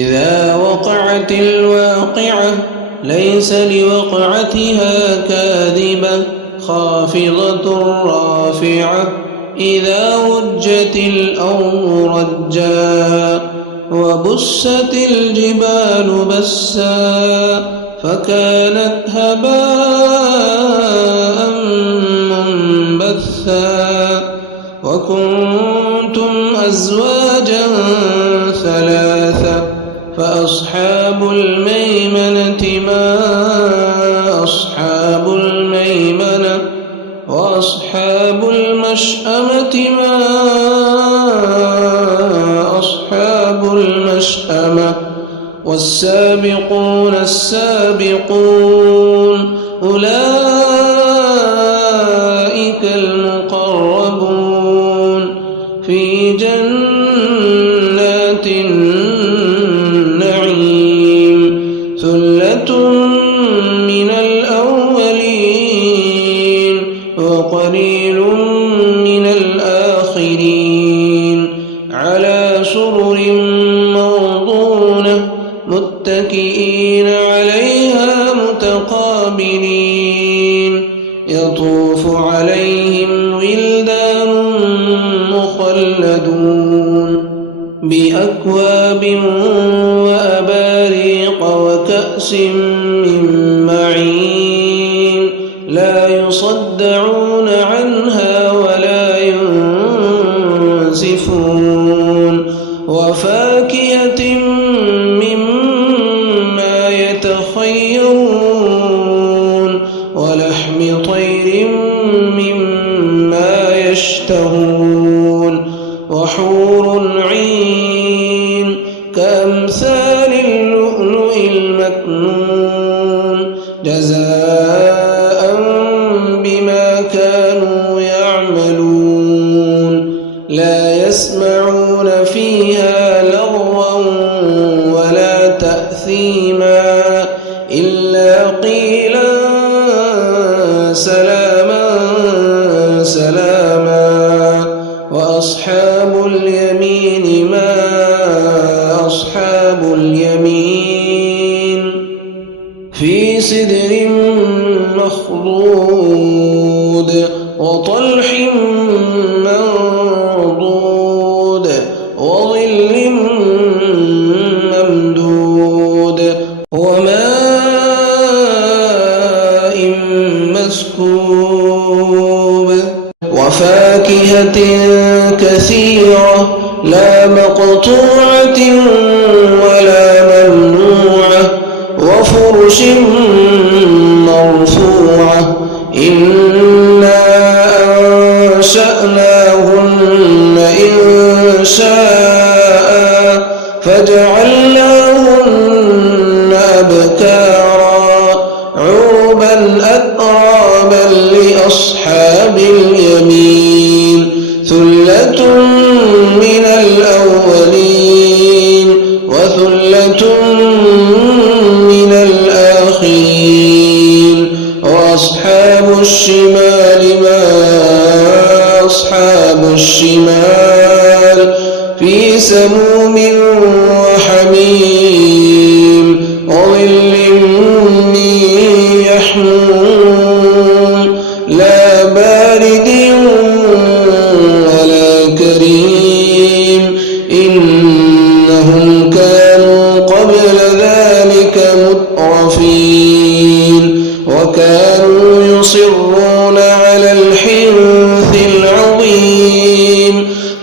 إذا وقعت الواقعة ليس لوقعتها كاذبة خافضة رافعة إذا رجت الأرض رجا وبست الجبال بسا فكانت هباء منبثا وكنتم أزواجا ثلاثة فأصحاب الميمنة ما أصحاب الميمنة وأصحاب المشأمة ما أصحاب المشأمة والسابقون السابقون أولئك المقربون في جنات النعيم ثلة من الأولين وقليل من الآخرين على سرر موضونة متكئين عليها متقابلين يطوف عليهم ولدان مخلدون بأكواب وأباريق وكأس من معين لا يصدعون عنها ولا ينزفون وفاكهة مما يتخيرون ولحم طير مما يشتهون وحور عين كأمثال اللؤلؤ المكنون جزاء بما كانوا يعملون لا يسمعون فيها لغوا ولا تأثيما إلا قيلا سلاما سلاما وأصحاب اليمين ما أصحاب اليمين في سدر مخضود وطلح منضود وظل ممدود وماء مسكوب وفاكهة كثيرة لا مقطوعة ولا ممنوعة وفرش مرفوعة إنا أنشأناهن إنشاء فجعلناهن أبكارا عربا أترابا لأصحاب اليمين ثلة من الأولين وثلة من الآخرين وأصحاب الشمال ما أصحاب الشمال في سموم وحميم وظل من يحموم لا بارد ولا كريم إنهم كانوا قبل ذلك مترفين وكانوا يصرون على الحنث العظيم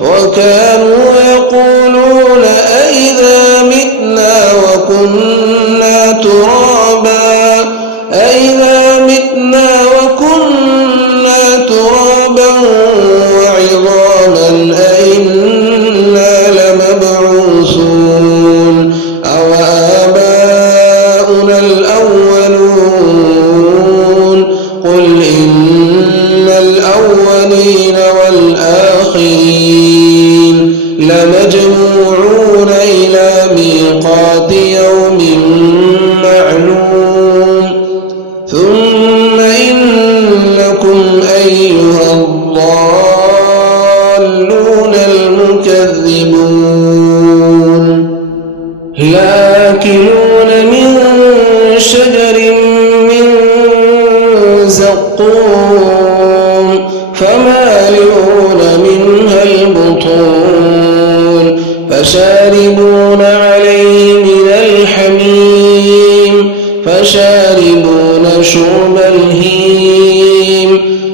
وكانوا يقولون أئذا متنا وكنا ترابا أئذا متنا وكنا ترابا وعظاما أئنا لمبعوثون أو آباؤنا الأولون قل إن الأولين والآخرين لمجموعون إلى ميقات يوم معلوم ثم إنكم أيها الضالون المكذبون لآكلون من شجر من زقوم فمالئون منها البطون فشاربون عليه من الحميم فشاربون شرب الهيم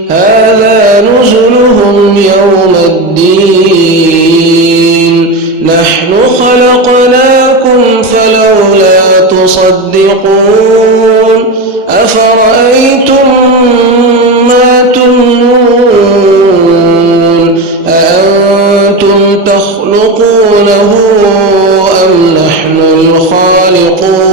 هذا نزلهم يوم الدين نحن خلقناكم فلولا تصدقون أفرأيتم ما تمنون أأنتم تخلقونه أم نحن الخالقون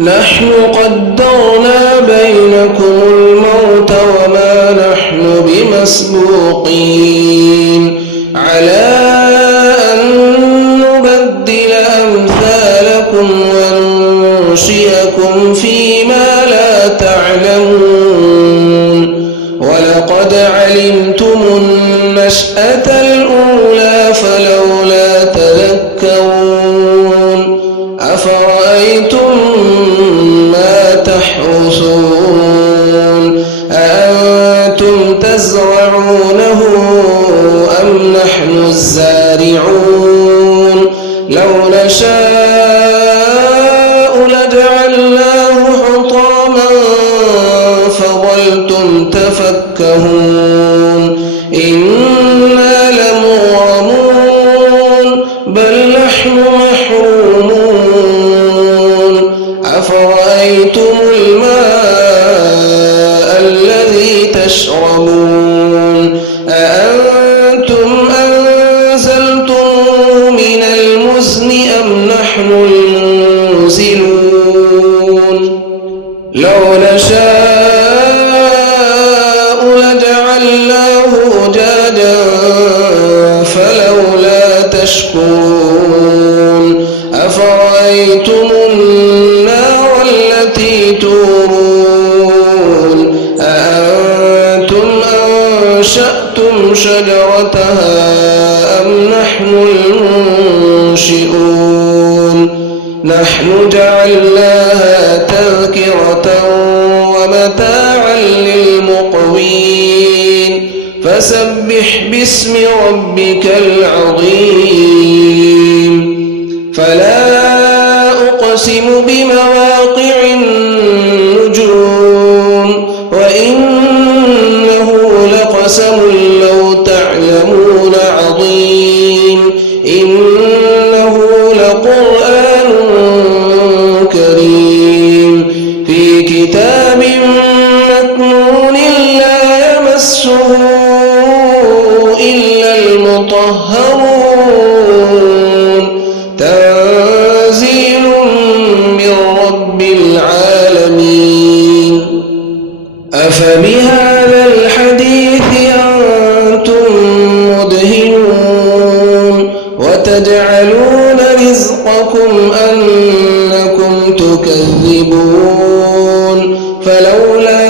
نحن قدرنا بينكم الموت وما نحن بمسبوقين على أن نبدل أمثالكم وننشئكم فيما لا تعلمون ولقد علمتم النشأة الأولى فلولا تذكرون أفرأيتم ما تحرثون أأنتم تزرعونه أم نحن الزارعون لو نشاء لجعلناه حطاما فظلتم تفكهون إنا لمغرمون بل نحن محرومون أفرأيتم الماء الذي تشربون أأنتم أنزلتموه من المزن أم نحن المنزلون لو نشاء لجعلناه أجاجا فلولا تشكرون أفرأيتم النار التي تورون أأنتم أنشأتم شجرتها أم نحن المنشئون نحن جعلناها تذكرة ومتاعا للمقوين فسبح باسم ربك العظيم فلا أقسم بمواقع النجوم وإنه لقسم لو تعلمون عظيم إنه لقرآن كريم في كتاب مكنون لا يمسه إلا المطهرون تنزيل من رب العالمين أفبهذا الحديث أنتم مدهنون وتجعلون رزقكم أنكم تكذبون فلولا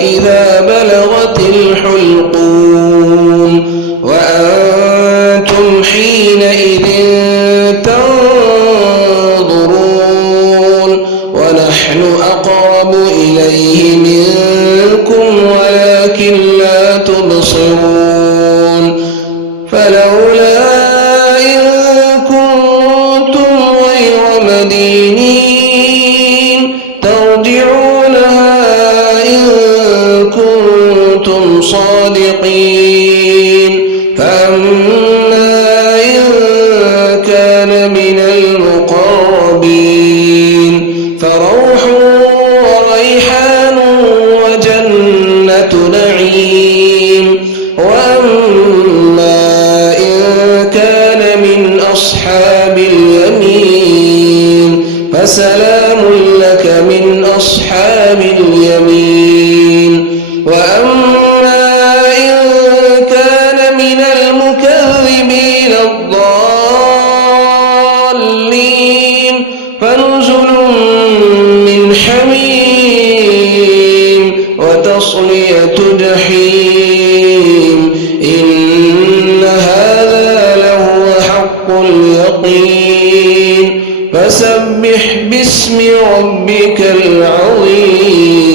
إذا بلغت الحلقون وأنتم حينئذ تنظرون ونحن أقرب إليه منكم ولكن لا تبصرون فلولا إن كنتم غير مدينين ترجعونها إن كنتم صادقين فأما إن كان من اليقين فسبح باسم ربك العظيم